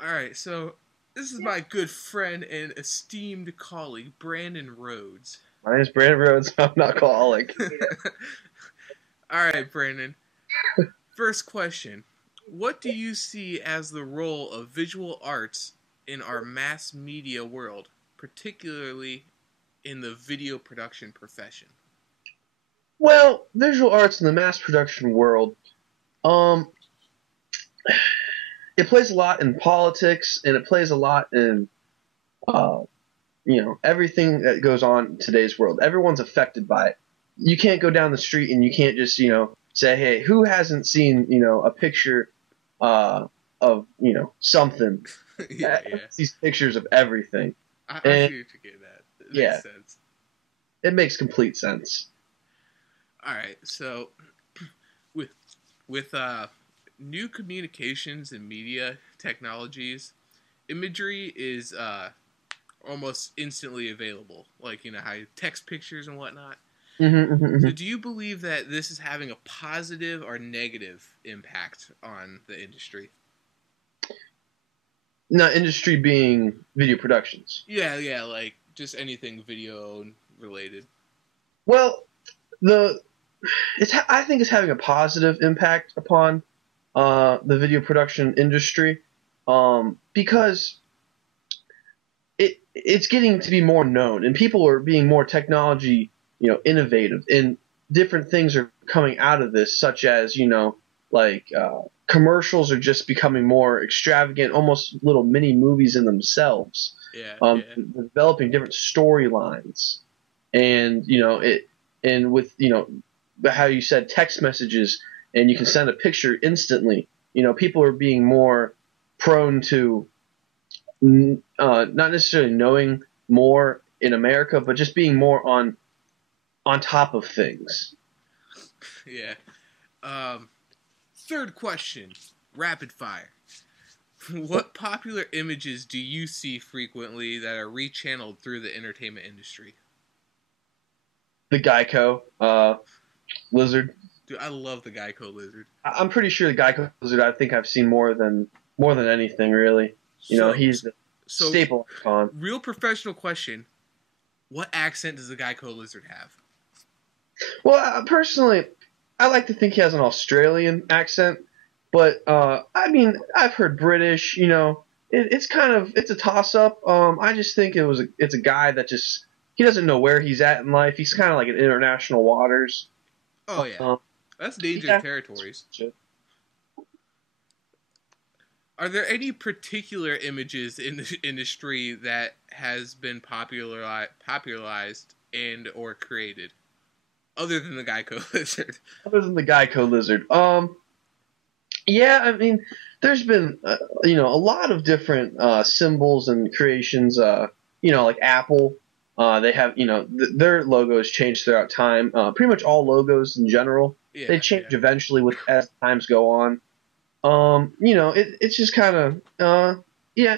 All right, so this is my good friend and esteemed colleague, Brandon Rhodes. My name is Brandon Rhodes. I'm an alcoholic. All right, Brandon. First question. What do you see as the role of visual arts in our mass media world, particularly in the video production profession? Well, visual arts in the mass production world, um, it plays a lot in politics, and it plays a lot in, uh, everything that goes on in today's world. Everyone's affected by it. You can't go down the street and you can't just, say, hey, who hasn't seen, a picture, of, something? Yeah, yeah. These pictures of everything. I And see what you're getting at. It yeah, makes sense. it makes complete sense. All right, so with with new communications and media technologies, imagery is almost instantly available. Like how you text pictures and whatnot. So, Hmm. do you believe that this is having a positive or negative impact on the industry? Now, industry being video productions. Yeah, yeah, like just anything video related. Well, the I think it's having a positive impact upon the video production industry because it's getting to be more known and people are being more technology innovative and different things are coming out of this, such as like commercials are just becoming more extravagant, almost little mini movies in themselves. Yeah, um, yeah, Developing different storylines, and with how you said text messages, and you can send a picture instantly. People are being more prone to not necessarily knowing more in America, but just being more on top of things. yeah. Um, Third question, rapid fire. What popular images do you see frequently that are rechanneled through the entertainment industry? The Geico lizard. Dude, I love the Geico lizard. I'm pretty sure the Geico lizard. I think I've seen more than anything, really. So, He's the so staple icon. real professional question: what accent does the Geico lizard have? Well, personally, I like to think he has an Australian accent, but I mean, I've heard British. It's a toss up. I just think it's a guy that just he doesn't know where he's at in life. He's kind of like in international waters. Oh yeah, Um, that's dangerous yeah. territories. Are there any particular images in the industry that has been popularized and or created other than the Geico lizard? Other than the Geico lizard, yeah, I mean, there's been a lot of different symbols and creations. Like Apple, they have their logos change throughout time. Pretty much all logos in general, they Yeah, change yeah. eventually with as times go on. It's just kind of yeah.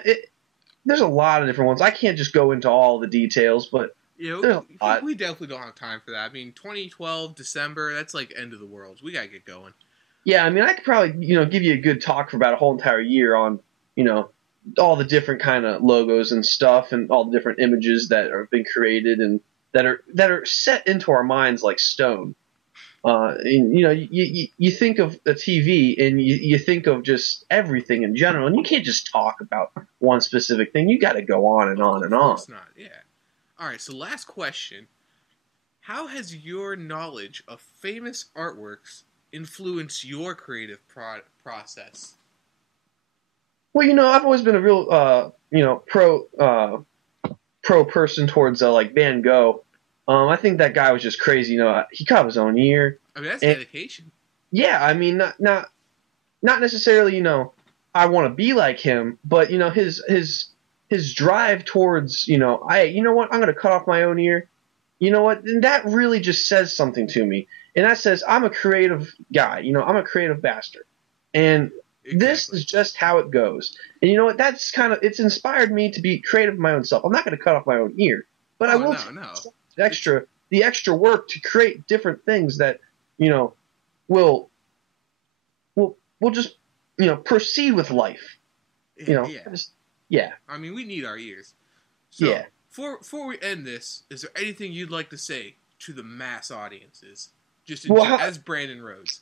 There's a lot of different ones. I can't just go into all the details, but Yeah, there's a lot. we definitely don't have time for that. I mean, 2012 December, that's like end of the world. We gotta get going. Yeah, I mean, I could probably give you a good talk for about a whole entire year on you know all the different kind of logos and stuff, and all the different images that have been created and that are set into our minds like stone. And, you think of the TV and you think of just everything in general, and you can't just talk about one specific thing. You got to go on and on Of and on. course not. Yeah. All right. So last question: how has your knowledge of famous artworks influenced your creative process? Well, I've always been a real pro person towards like Van Gogh. I think that guy was just crazy. He cut off his own ear, I mean, that's and dedication. yeah, I mean, not necessarily. I want to be like him, but his drive towards what, I'm going to cut off my own ear. You know what? And that really just says something to me, and that says I'm a creative guy. I'm a creative bastard, and this Exactly. is just how it goes. And you know what? That's it's inspired me to be creative in my own self. I'm not going to cut off my own ear, but I Oh will no, no. the extra work to create different things that you know will will just proceed with life. You know, Yeah. yeah. I mean, we need our ears. So, Yeah. before we end this, is there anything you'd like to say to the mass audiences, as Brandon Rhodes?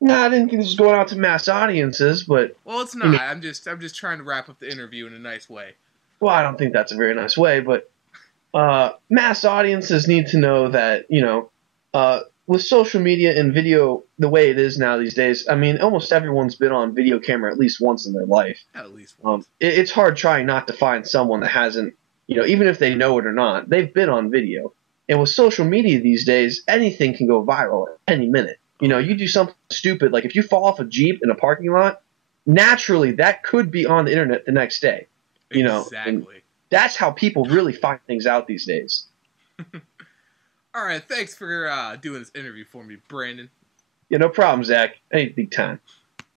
No, I didn't think this was going out to mass audiences, but well, it's not. You know, I'm just trying to wrap up the interview in a nice way. well, I don't think that's a very nice way, but mass audiences need to know that with social media and video the way it is now these days. I mean, almost everyone's been on video camera at least once in their life. At least once. It's hard trying not to find someone that hasn't, even if they know it or not, they've been on video. And with social media these days, anything can go viral at any minute. You do something stupid, like if you fall off a Jeep in a parking lot, naturally that could be on the internet the next day. Exactly. That's how people really find things out these days. All right, thanks for doing this interview for me, Brandon. Yeah, no problem, Zach. Hey, big time.